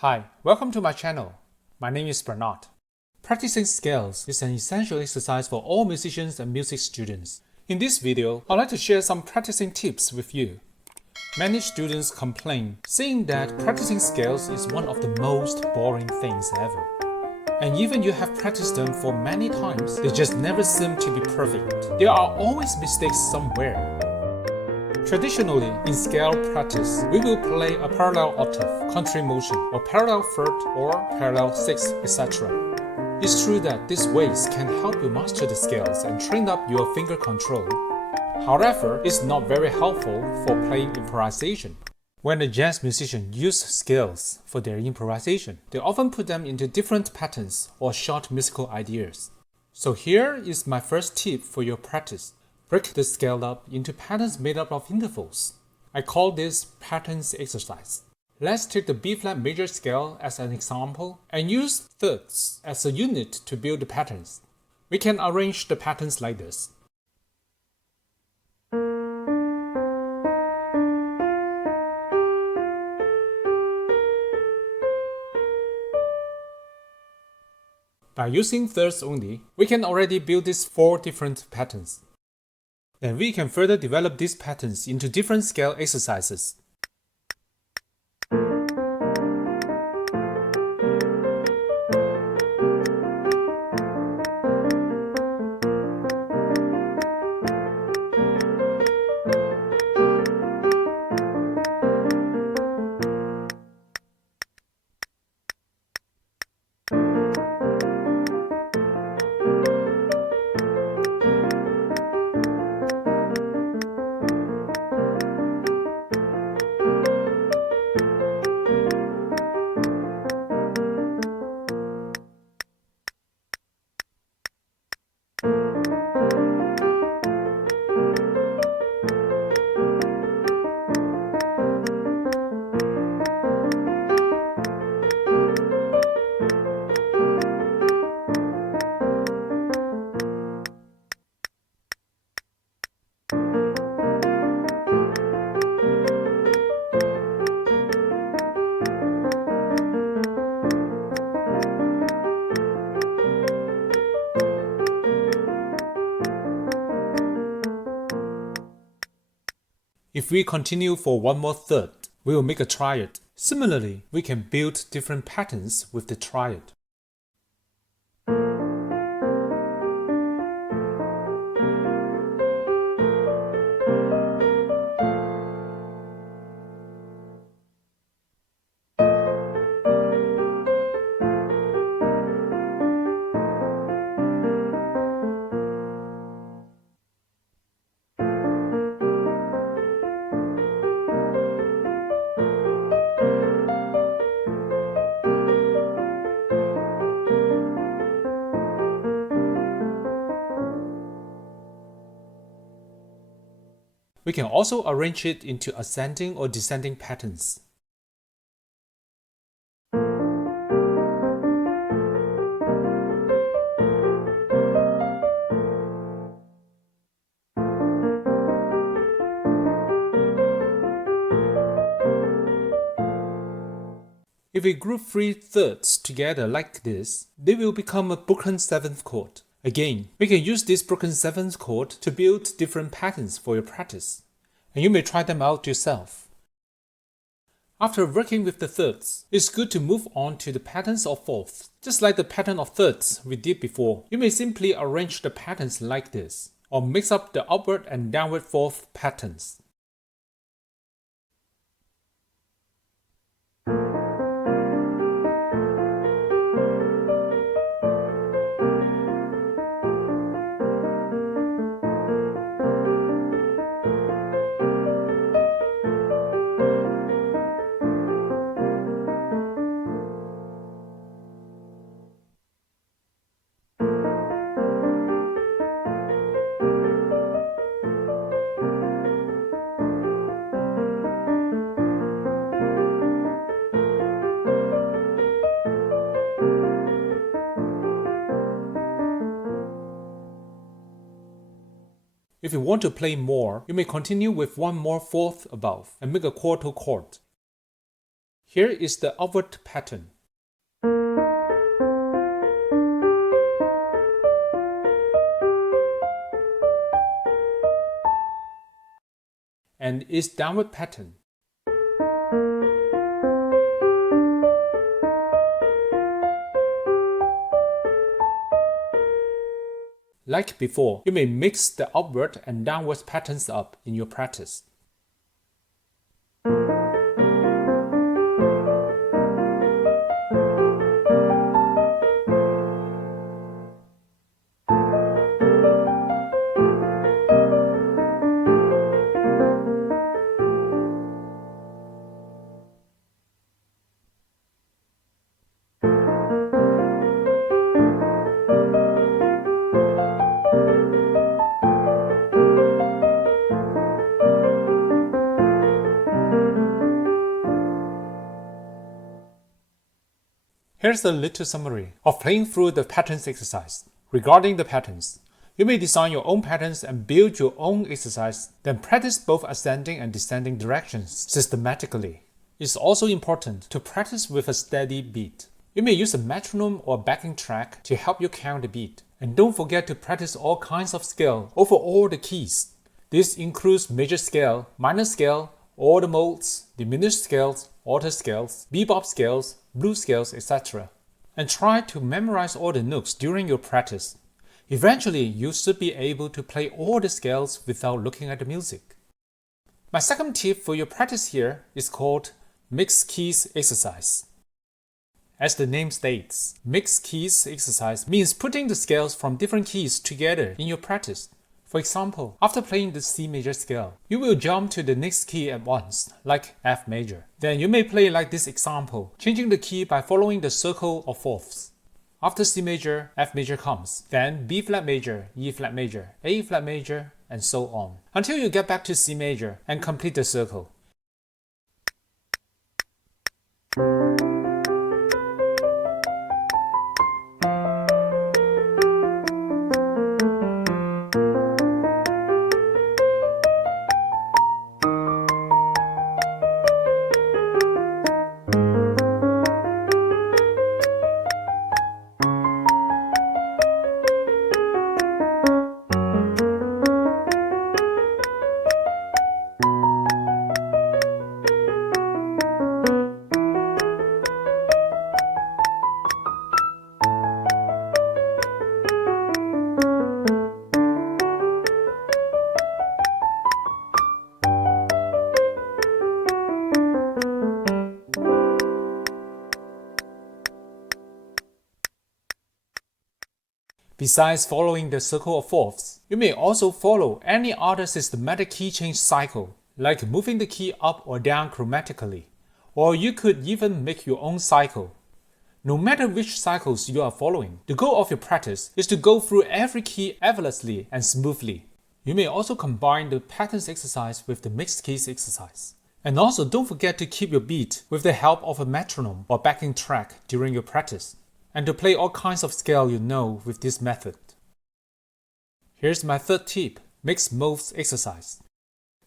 Hi, welcome to my channel. My name is Bernard. Practicing scales is an essential exercise for all musicians and music students. In this video, I'd like to share some practicing tips with you. Many students complain, saying that practicing scales is one of the most boring things ever. And even you have practiced them for many times, they just never seem to be perfect. There are always mistakes somewhere. Traditionally, in scale practice, we will play a parallel octave, country motion, or parallel third, or parallel sixth, etc. It's true that these ways can help you master the scales and train up your finger control. However, it's not very helpful for playing improvisation. When a jazz musician uses scales for their improvisation, they often put them into different patterns or short musical ideas. So here is my first tip for your practice. Break the scale up into patterns made up of intervals. I call this patterns exercise. Let's take the B-flat major scale as an example and use thirds as a unit to build the patterns. We can arrange the patterns like this. By using thirds only, we can already build these 4 different patterns. Then we can further develop these patterns into different scale exercises. If we continue for one more third, we will make a triad. Similarly, we can build different patterns with the triad. We can also arrange it into ascending or descending patterns. If we group 3 thirds together like this, they will become a broken 7th chord. Again, we can use this broken 7th chord to build different patterns for your practice, and you may try them out yourself. After working with the thirds, it's good to move on to the patterns of fourths. Just like the pattern of thirds we did before, you may simply arrange the patterns like this, or mix up the upward and downward fourth patterns. If you want to play more, you may continue with one more fourth above and make a quarter chord. Here is the upward pattern. And its downward pattern. Like before, you may mix the upward and downward patterns up in your practice. Here's a little summary of playing through the patterns exercise. Regarding the patterns, you may design your own patterns and build your own exercise, then practice both ascending and descending directions systematically. It's also important to practice with a steady beat. You may use a metronome or backing track to help you count the beat. And don't forget to practice all kinds of scale over all the keys. This includes major scale, minor scale, all the modes, diminished scales, altered scales, bebop scales, blues scales, etc. And try to memorize all the notes during your practice. Eventually, you should be able to play all the scales without looking at the music. My second tip for your practice here is called Mixed Keys Exercise. As the name states, mixed keys exercise means putting the scales from different keys together in your practice. For example, after playing the C major scale, you will jump to the next key at once, like F major. Then you may play like this example, changing the key by following the circle of fourths. After C major, F major comes, then B flat major, E flat major, A flat major, and so on, until you get back to C major and complete the circle. Besides following the circle of fourths, you may also follow any other systematic key change cycle, like moving the key up or down chromatically, or you could even make your own cycle. No matter which cycles you are following, the goal of your practice is to go through every key effortlessly and smoothly. You may also combine the patterns exercise with the mixed keys exercise. And also don't forget to keep your beat with the help of a metronome or backing track during your practice, and to play all kinds of scale you know with this method. Here's my third tip, mixed modes exercise.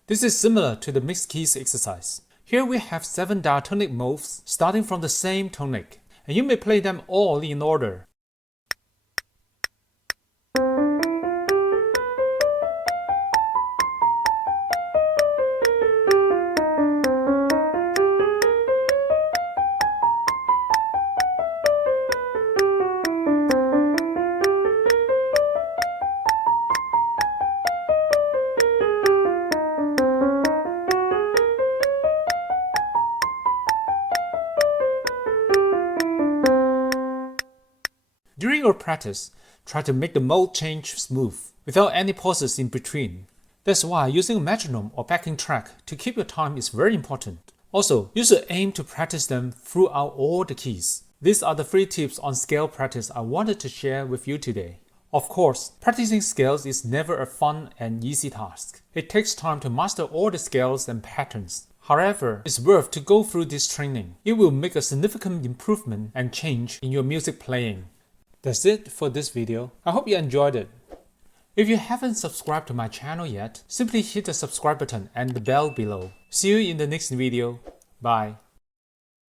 This is similar to the mixed keys exercise. Here we have 7 diatonic modes starting from the same tonic, and you may play them all in order. During your practice, try to make the mode change smooth, without any pauses in between. That's why using a metronome or backing track to keep your time is very important. Also, you should aim to practice them throughout all the keys. These are the 3 tips on scale practice I wanted to share with you today. Of course, practicing scales is never a fun and easy task. It takes time to master all the scales and patterns. However, it's worth to go through this training. It will make a significant improvement and change in your music playing. That's it for this video. I hope you enjoyed it. If you haven't subscribed to my channel yet, simply hit the subscribe button and the bell below. See you in the next video. Bye.